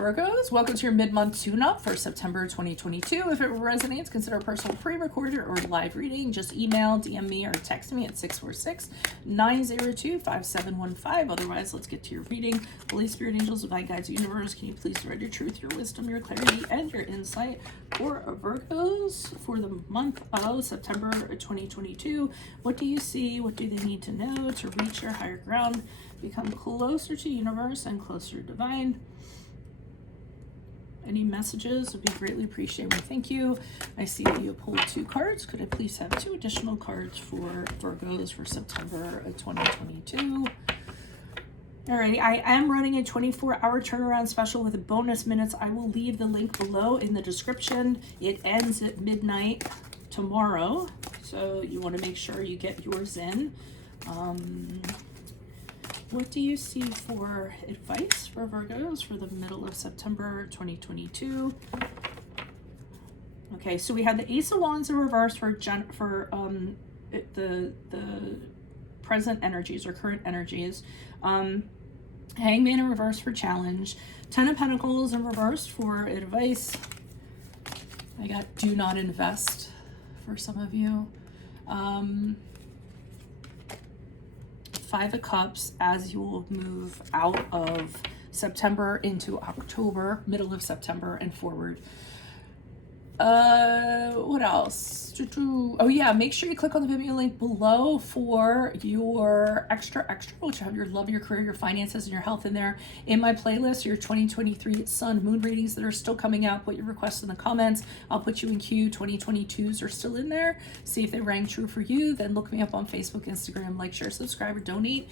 Virgos, welcome to your mid-month tune-up for September 2022. If it resonates, consider a personal pre-recorded or live reading. Just email, DM me, or text me at 646-902-5715. Otherwise, let's get to your reading. Holy Spirit, angels, divine guides, universe, can you please direct your truth, your wisdom, your clarity, and your insight for Virgos for the month of September 2022? What do you see? What do they need to know to reach their higher ground, become closer to universe and closer to divine? Any messages would be greatly appreciated. Thank you. I see that you pulled 2 cards. Could I please have 2 additional cards for Virgos for September of 2022? Alrighty, I am running a 24-hour turnaround special with bonus minutes. I will leave the link below in the description. It ends at midnight tomorrow, so you want to make sure you get yours in. What do you see for advice for Virgos for the middle of September 2022? Okay, so we had the Ace of Wands in reverse for the present energies or current energies. Hangman in reverse for challenge. 10 of Pentacles in reverse for advice. I got do not invest for some of you. 5 of Cups as you will move out of September into October, middle of September and forward. What else? Oh yeah, make sure you click on the Venmo link below for your extra, which have your love, your career, your finances, and your health in there. In my playlist, your 2023 Sun Moon readings that are still coming out. Put your requests in the comments. I'll put you in queue. 2022s are still in there. See if they rang true for you. Then look me up on Facebook, Instagram, like, share, subscribe, or donate.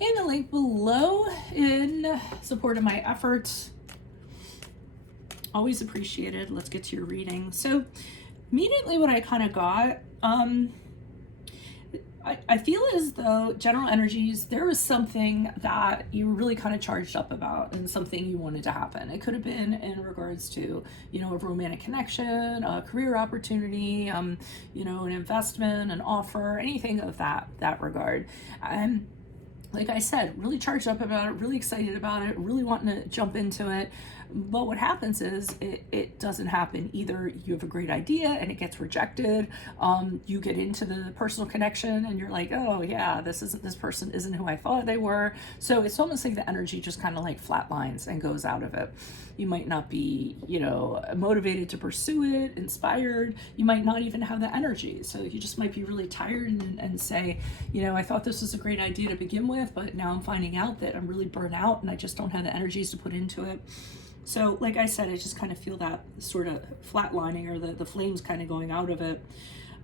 In the link below in support of my efforts. Always appreciated. Let's get to your reading. So immediately what I kind of got, I feel as though general energies, there was something that you were really kind of charged up about and something you wanted to happen. It could have been in regards to, you know, a romantic connection, a career opportunity, you know, an investment, an offer, anything of that regard. Like I said, really charged up about it, really excited about it, really wanting to jump into it. But what happens is it doesn't happen. Either you have a great idea and it gets rejected. You get into the personal connection and you're like, oh yeah, this person isn't who I thought they were. So it's almost like the energy just kind of like flatlines and goes out of it. You might not be, you know, motivated to pursue it, inspired. You might not even have the energy. So you just might be really tired and say, you know, I thought this was a great idea to begin with, but now I'm finding out that I'm really burnt out and I just don't have the energies to put into it. So like I said, I just kind of feel that sort of flatlining or the flames kind of going out of it.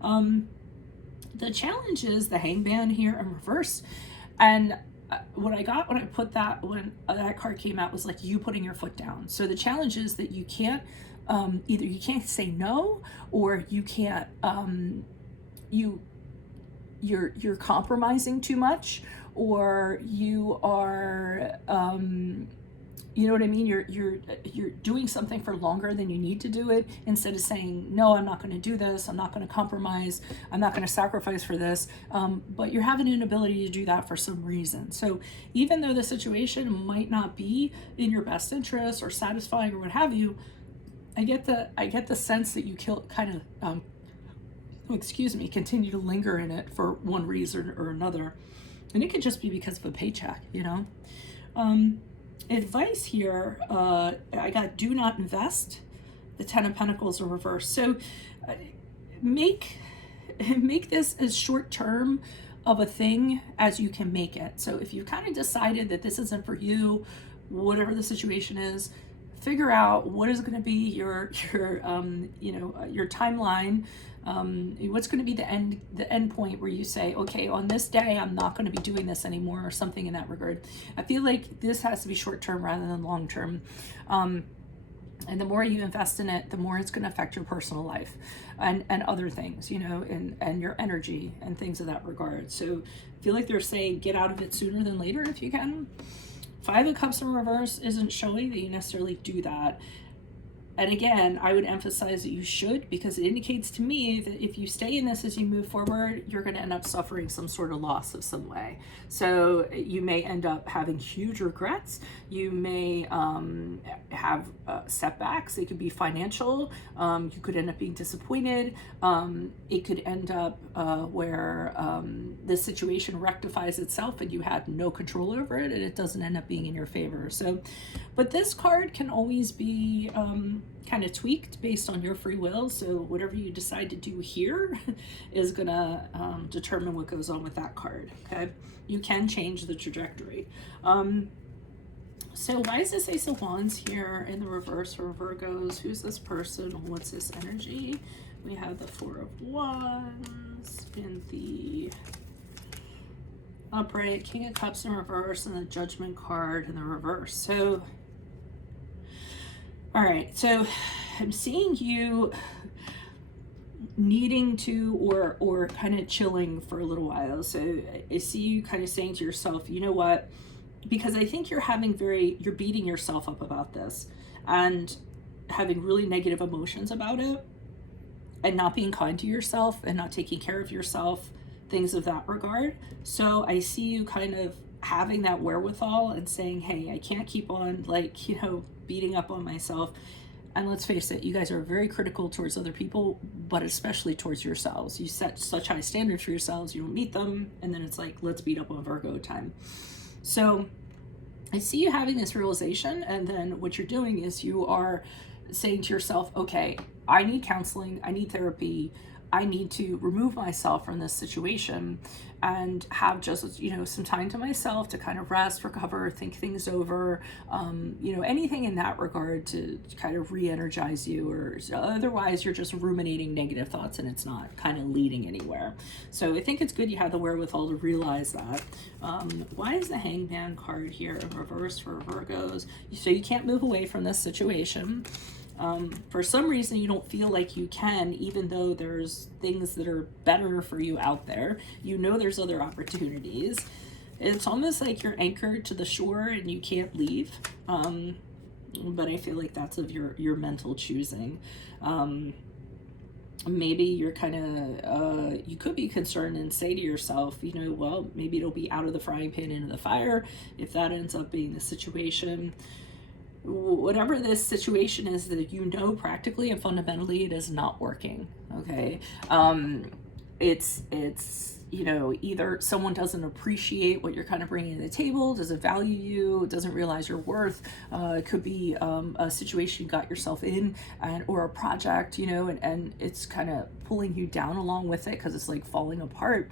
The challenge is the Hangman here in reverse. And what I got when I put that, when that card came out, was like you putting your foot down. So the challenge is that you can't, either you can't say no, or you can't, you're compromising too much, or you are, you know what I mean? You're doing something for longer than you need to do it, instead of saying, no, I'm not going to do this. I'm not going to compromise. I'm not going to sacrifice for this. But you're having an inability to do that for some reason. So even though the situation might not be in your best interest or satisfying or what have you, I get the sense that you continue to linger in it for one reason or another. And it could just be because of a paycheck, you know? Advice here, I got do not invest, the 10 of Pentacles in reverse. So make this as short term of a thing as you can make it. So if you kind of decided that this isn't for you, whatever the situation is, figure out what is going to be your timeline. What's going to be the end point where you say, okay, on this day I'm not going to be doing this anymore, or something in that regard. I feel like this has to be short term rather than long term. And the more you invest in it, the more it's going to affect your personal life and other things, you know, and your energy and things of that regard. So I feel like they're saying get out of it sooner than later if you can. 5 of Cups in reverse isn't showing that you necessarily do that. And again, I would emphasize that you should, because it indicates to me that if you stay in this as you move forward, you're going to end up suffering some sort of loss of some way. So you may end up having huge regrets. You may have setbacks. They could be financial. You could end up being disappointed. It could end up where this situation rectifies itself and you had no control over it, and it doesn't end up being in your favor. So, but this card can always be kind of tweaked based on your free will. So whatever you decide to do here is gonna determine what goes on with that card. Okay, you can change the trajectory. So why is this Ace of Wands here in the reverse for Virgos? Who's this person? What's this energy? We have the Four of Wands and the upright, King of Cups in reverse, and the Judgment card in the reverse. So, all right, so I'm seeing you needing to or kind of chilling for a little while. So I see you kind of saying to yourself, you know what? Because I think you're beating yourself up about this and having really negative emotions about it and not being kind to yourself and not taking care of yourself, things of that regard. So I see you kind of having that wherewithal and saying, hey, I can't keep on beating up on myself. And let's face it, you guys are very critical towards other people, but especially towards yourselves. You set such high standards for yourselves, you don't meet them, and then it's like, let's beat up on Virgo time. So I see you having this realization, and then what you're doing is you are saying to yourself, okay, I need counseling, I need therapy, I need to remove myself from this situation and have just, some time to myself to kind of rest, recover, think things over, anything in that regard to kind of re-energize you, or otherwise you're just ruminating negative thoughts and it's not kind of leading anywhere. So I think it's good you have the wherewithal to realize that. Why is the Hangman card here in reverse for Virgos? So you can't move away from this situation. For some reason you don't feel like you can, even though there's things that are better for you out there. There's other opportunities. It's almost like you're anchored to the shore and you can't leave. But I feel like that's of your mental choosing. Maybe you're kind of, you could be concerned and say to yourself, well, maybe it'll be out of the frying pan into the fire if that ends up being the situation. Whatever this situation is that practically and fundamentally it is not working. Okay. It's either someone doesn't appreciate what you're kind of bringing to the table, doesn't value you, doesn't realize your worth. It could be a situation you got yourself in, or a project, and it's kind of pulling you down along with it because it's like falling apart.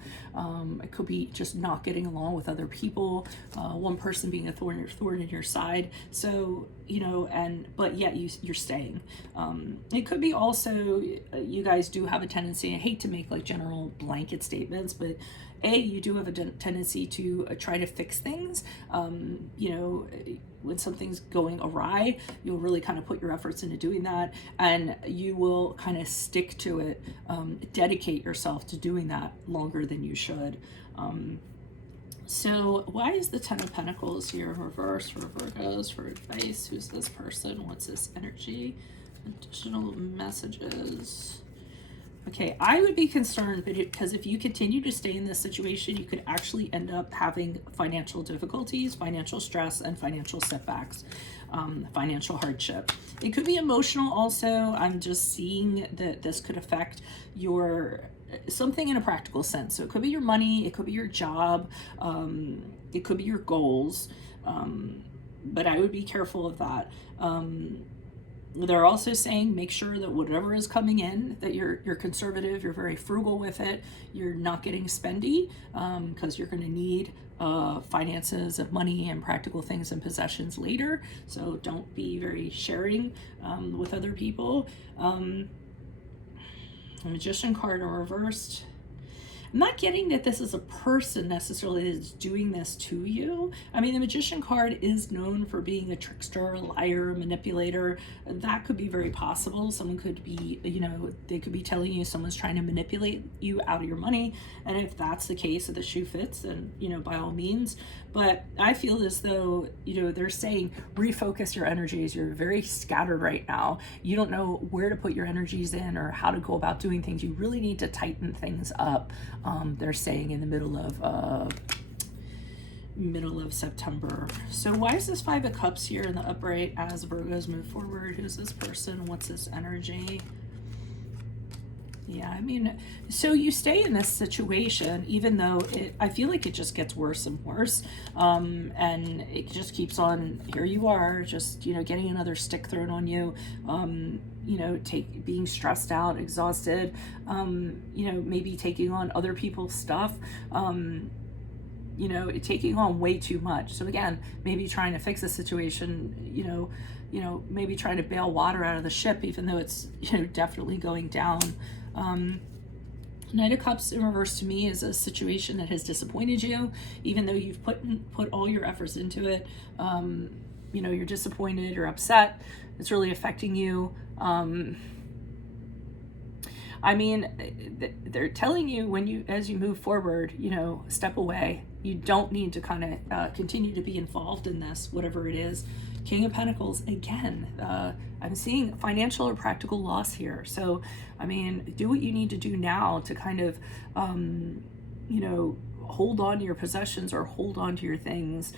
It could be just not getting along with other people, one person being a thorn in your side. So, but yet you're staying. It could be also, you guys do have a tendency, I hate to make like general blanket statements, but you do have a tendency to try to fix things. When something's going awry, you'll really kind of put your efforts into doing that, and you will kind of stick to it, dedicate yourself to doing that longer than you should. So why is the Ten of Pentacles here in reverse for Virgos for advice? Who's this person? What's this energy? Additional messages. Okay, I would be concerned because if you continue to stay in this situation, you could actually end up having financial difficulties, financial stress, and financial setbacks, financial hardship. It could be emotional also. I'm just seeing that this could affect something in a practical sense. So it could be your money, it could be your job, it could be your goals, but I would be careful of that. They're also saying make sure that whatever is coming in, that you're conservative, you're very frugal with it, you're not getting spendy, because you're going to need finances of money and practical things and possessions later. So don't be very sharing with other people. Magician card are reversed. I'm not getting that this is a person necessarily that's doing this to you. I mean, the Magician card is known for being a trickster, a liar, a manipulator. That could be very possible. Someone could be, you know, they could be telling you someone's trying to manipulate you out of your money. And if that's the case, if the shoe fits, then, you know, by all means. But I feel as though, you know, they're saying refocus your energies. You're very scattered right now. You don't know where to put your energies in or how to go about doing things. You really need to tighten things up. They're saying in the middle of September. So why is this Five of Cups here in the upright as Virgos move forward? Who's this person? What's this energy? Yeah, I mean, so you stay in this situation, even though I feel like it just gets worse and worse. And it just keeps on, here you are, just, you know, getting another stick thrown on you, you know, being stressed out, exhausted, you know, maybe taking on other people's stuff, you know, taking on way too much. So again, maybe trying to fix a situation, you know, maybe trying to bail water out of the ship, even though it's, you know, definitely going down. Knight of Cups in reverse to me is a situation that has disappointed you, even though you've put all your efforts into it. You know, you're disappointed, you're upset. It's really affecting you. I mean, they're telling you as you move forward, you know, step away. You don't need to kind of continue to be involved in this, whatever it is. King of Pentacles, again, I'm seeing financial or practical loss here. So, I mean, do what you need to do now to kind of, you know, hold on to your possessions or hold on to your things.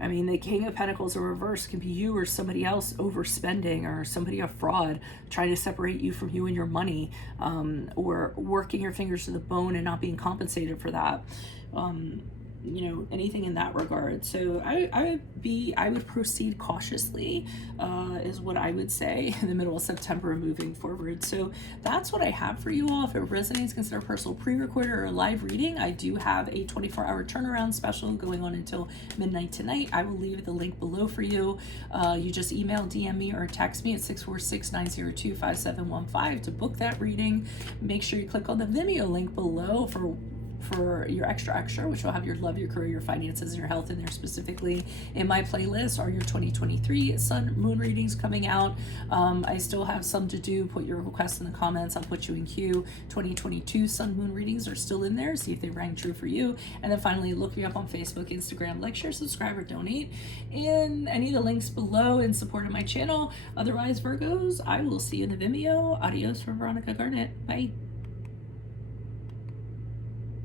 I mean, the King of Pentacles in reverse can be you or somebody else overspending, or somebody, a fraud, trying to separate you from you and your money, or working your fingers to the bone and not being compensated for that. You know, anything in that regard. So I would proceed cautiously, is what I would say in the middle of September moving forward. So that's what I have for you all. If it resonates, consider a personal pre-recorded or a live reading. I do have a 24-hour turnaround special going on until midnight tonight. I will leave the link below for you. You just email, DM me, or text me at 646-902-5715 to book that reading. Make sure you click on the Vimeo link below for your extra, which will have your love, your career, your finances, and your health in there specifically. In my playlist are your 2023 sun moon readings coming out. I still have some to do. Put your requests in the comments. I'll put you in queue. 2022 sun moon readings are still in there. See if they rang true for you. And then finally, look me up on Facebook, Instagram, like, share, subscribe, or donate in any of the links below in support of my channel. Otherwise, Virgos, I will see you in the Vimeo. Adios from Veronica Garnet. Bye.